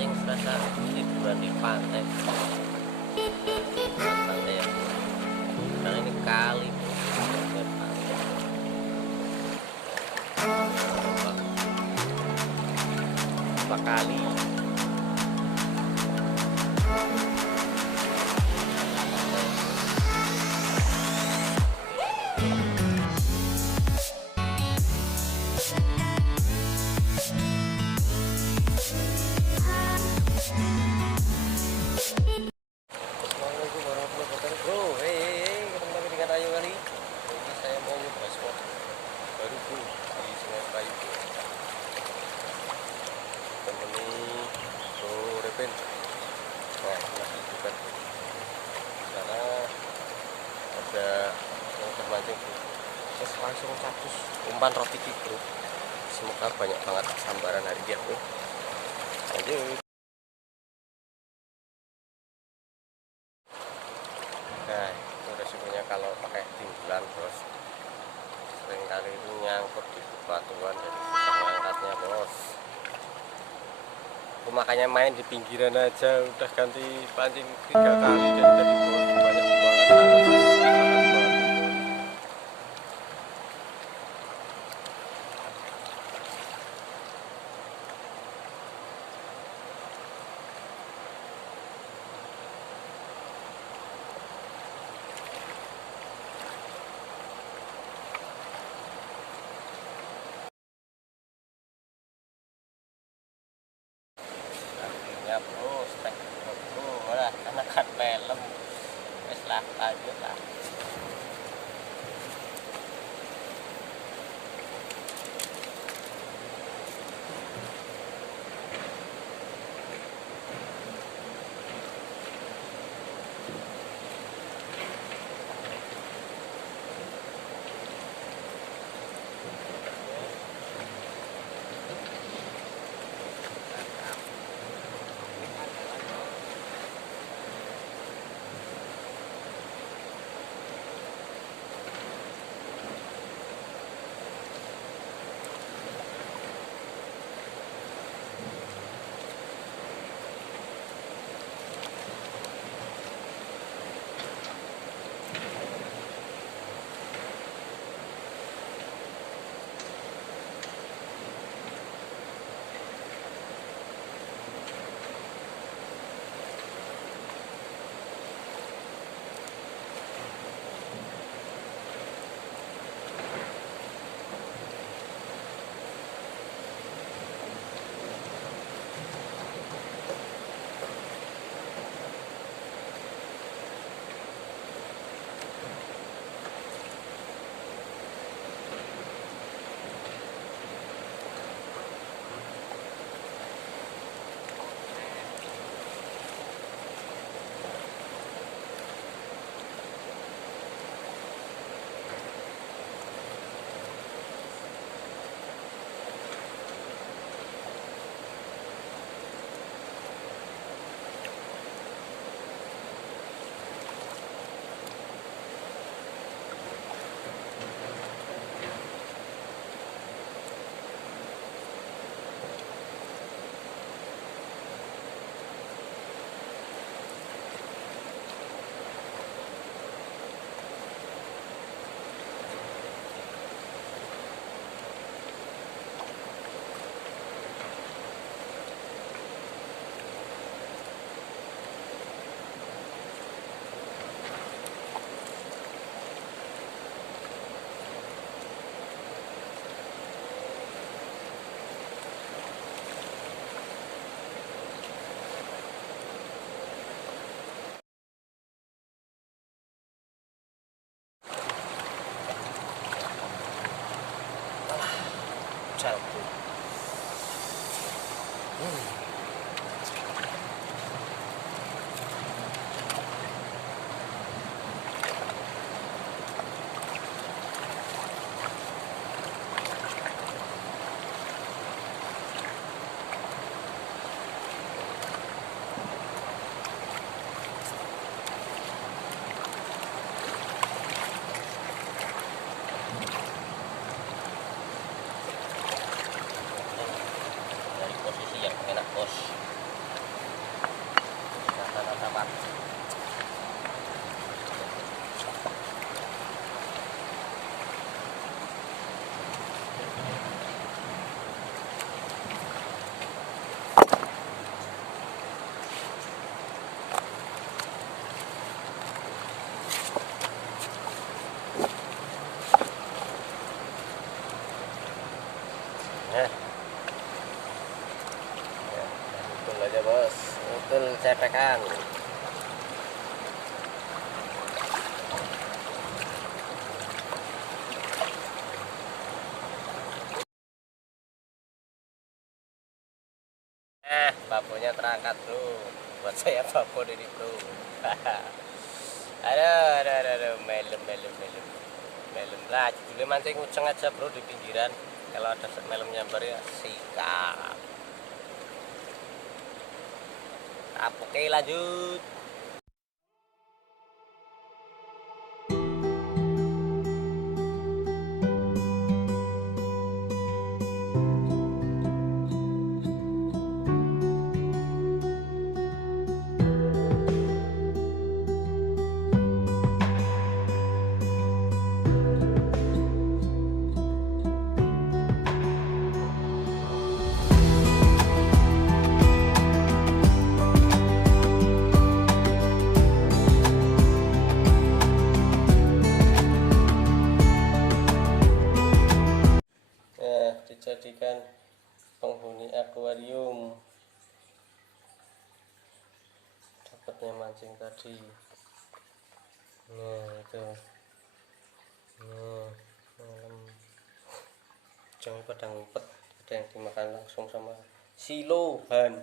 mancing serasa liburan di pantai. Pantai ya. Karena ini kali bukan pantai. Apa kali? Assalamualaikum warahmatullahi wabarakatuh, bro. Ketemu lagi dengan Ayu kali. Ini saya mau nyoba spot baru, bro, di Sungai Perayu. Temani Bro Repen. Nah, masih bukan. Karena ada yang bermancing, bro. Terus langsung catus umpan roti, bro. Semoga banyak banget sambaran hari dia, bro. Lanjut. Nah, itu resikonya kalau pakai timbulan, bos. Sering kali itu nyangkut di batuan, jadi susah ngangkatnya, bos. Aku makanya main di pinggiran aja, udah ganti pancing 3 kali dari tadi, bos. Banyak banget. Akhirnya, bro, spek bro, malah anakan film. Wes lah, lanjut lah. Satu. Dari posisi yang enak, ya bos, utul cetekan. Babonya terangkat bro, buat saya babon ini bro. Aduh, melem lah, judulnya mancing uceng aja bro di pinggiran. Kalau ada melem nyambar ya sikat. Oke lanjut. Dijadikan penghuni akuarium, dapatnya mancing tadi. Nah itu, malam jangan pada ngumpet, ada yang dimakan langsung sama si Lohan.